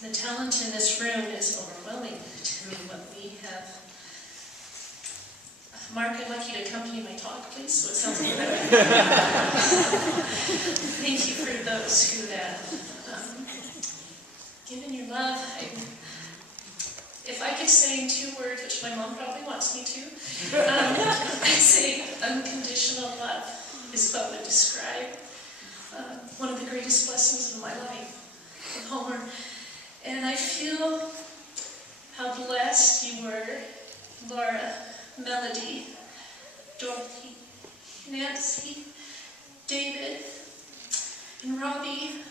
The talent in this room is overwhelming to me, what we have. Mark, I'd like you to accompany my talk, please, so it sounds like better. Thank you for those who have given your love. If I could say in 2 words, which my mom probably wants me to, I'd say unconditional love is what would describe one of the greatest blessings of my life with Homer. And I feel how blessed you were, Laura, Melody, Dorothy, Nancy, David, and Robbie,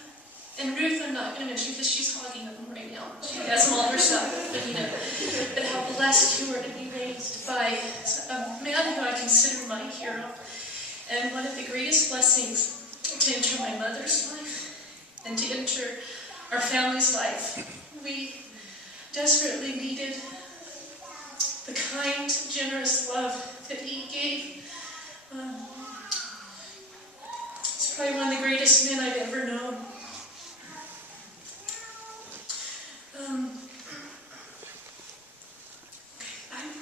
and Ruth I'm not going to mention because she's hogging them right now. She has them all herself, but how blessed you were to be raised by a man who I consider my hero. And one of the greatest blessings to enter my mother's life and to enter our family's life. We desperately needed the kind, generous love that he gave. It's probably one of the greatest men I've ever known.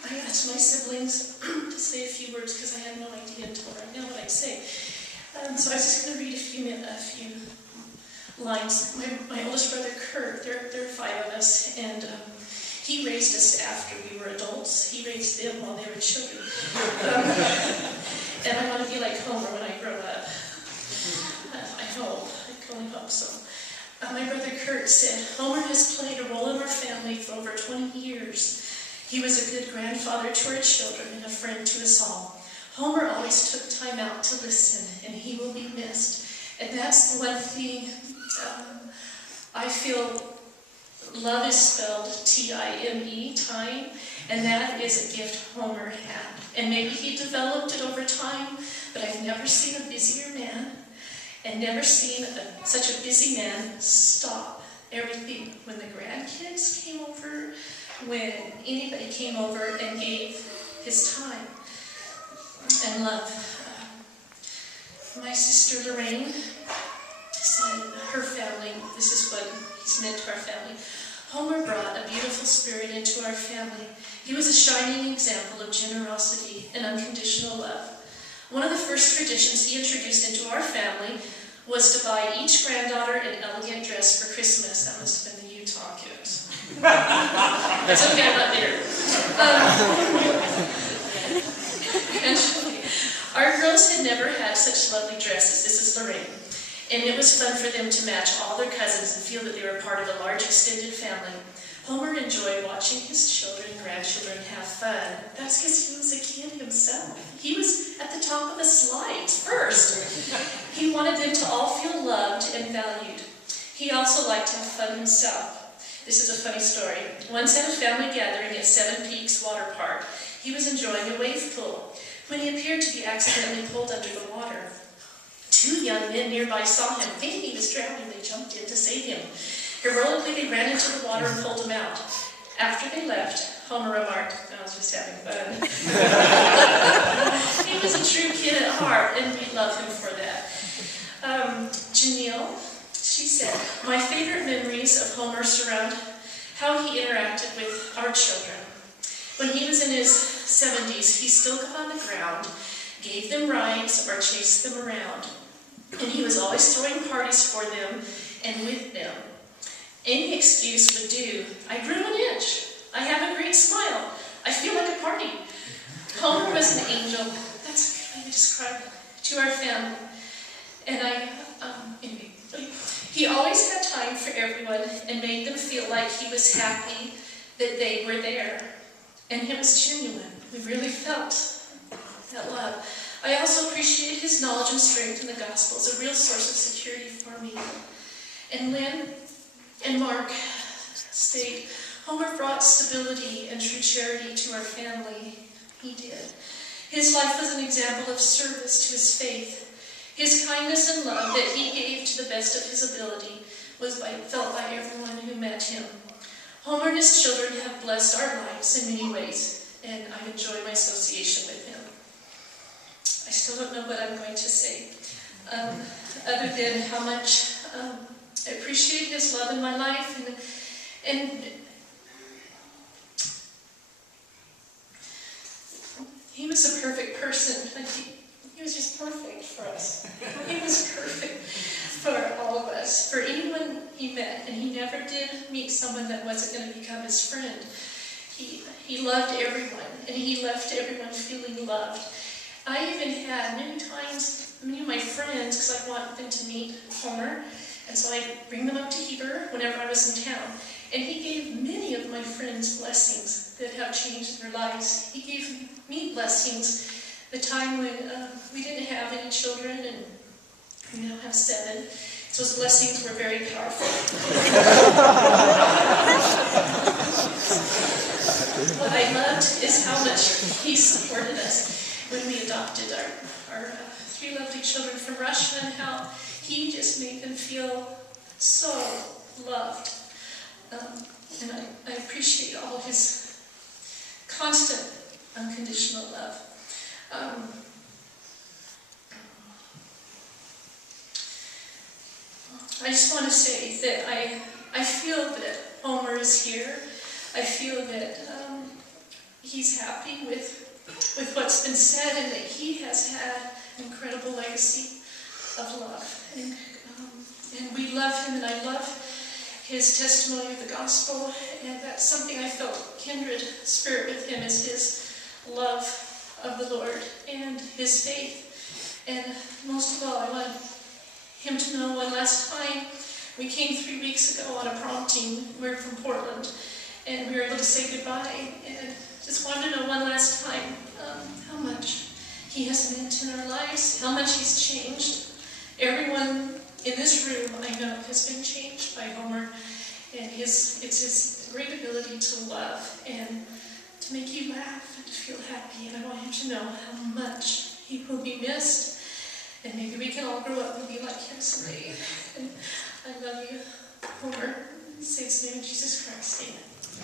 I asked my siblings to say a few words because I had no idea until right now what I'd say. So I was just going to read a few lines. My oldest brother, Kurt, there are 5 of us, and he raised us after we were adults. He raised them while they were children. And I want to be like Homer when I grow up. I hope. I can only hope so. My brother Kurt said, Homer has played a role in our family for over 20 years. He was a good grandfather to our children and a friend to us all. Homer always took time out to listen, and he will be missed. And that's the one thing I feel love is spelled T-I-M-E, time, and that is a gift Homer had. And maybe he developed it over time, but I've never seen a busier man and never seen such a busy man stop everything. When the grandkids came over, when anybody came over and gave his time and love. My sister Lorraine said her family, this is what he's meant to our family. Homer brought a beautiful spirit into our family. He was a shining example of generosity and unconditional love. One of the first traditions he introduced into our family was to buy each granddaughter an elegant dress for Christmas. That must have been the Utah kids. That's okay, I'm not bitter. Our girls had never had such lovely dresses. This is Lorraine. And it was fun for them to match all their cousins and feel that they were part of a large extended family. Homer enjoyed watching his children and grandchildren have fun. That's because he was a kid himself. He was at the top of the slides first. He wanted them to all feel loved and valued. He also liked to have fun himself. This is a funny story. Once at a family gathering at Seven Peaks Water Park, he was enjoying a wave pool when he appeared to be accidentally pulled under the water. 2 young men nearby saw him. Thinking he was drowning, they jumped in to save him. Heroically, they ran into the water and pulled him out. After they left, Homer remarked, I was just having fun. He was a true kid at heart, and we love him for that. Janelle, she said, my favorite memories of Homer surround how he interacted with our children. When he was in his 70s, he still got on the ground, gave them rides, or chased them around. And he was always throwing parties for them and with them. Any excuse would do. I grew an inch. I have a great smile. I feel like a party. Homer was an angel. That's a good way to describe it to our family. And anyway, he always had time for everyone and made them feel like he was happy that they were there. And it was genuine. We really felt that love. I also appreciate his knowledge and strength in the Gospels, a real source of security for me. And Lynn and Mark state, Homer brought stability and true charity to our family. He did. His life was an example of service to his faith. His kindness and love that he gave to the best of his ability was felt by everyone who met him. Homer and his children have blessed our lives in many ways, and I enjoy my association with him. I still don't know what I'm going to say, other than how much I appreciate his love in my life, And he was a perfect person. Like he was just perfect for us. He was perfect for all of us, for anyone he met. And he never did meet someone that wasn't going to become his friend. He loved everyone, and he left everyone feeling loved. I even had many times, many of my friends, because I want them to meet Homer, and so I'd bring them up to Heber whenever I was in town. And he gave many of my friends blessings that have changed their lives. He gave me blessings the time when we didn't have any children, and we now have 7. So those blessings were very powerful. What I loved is how much he supported us when we adopted our 3 lovely children from Russia, and how he just made them feel so loved. And I appreciate all his constant, unconditional love. I just want to say that I feel that Homer is here. I feel that he's happy with what's been said, and that he has had an incredible legacy of love. And we love him, and I love his testimony of the gospel, and that's something I felt kindred spirit with him, is his love of the Lord and his faith. And most of all, I want him to know one last time. We came 3 weeks ago on a prompting. We're from Portland, and we were able to say goodbye, and just wanted to know one last time how much he has meant in our lives, how much he's changed. Everyone in this room, I know, has been changed by Homer, and it's his great ability to love and to make you laugh and to feel happy. And I want him to know how much he will be missed, and maybe we can all grow up and be like him someday. And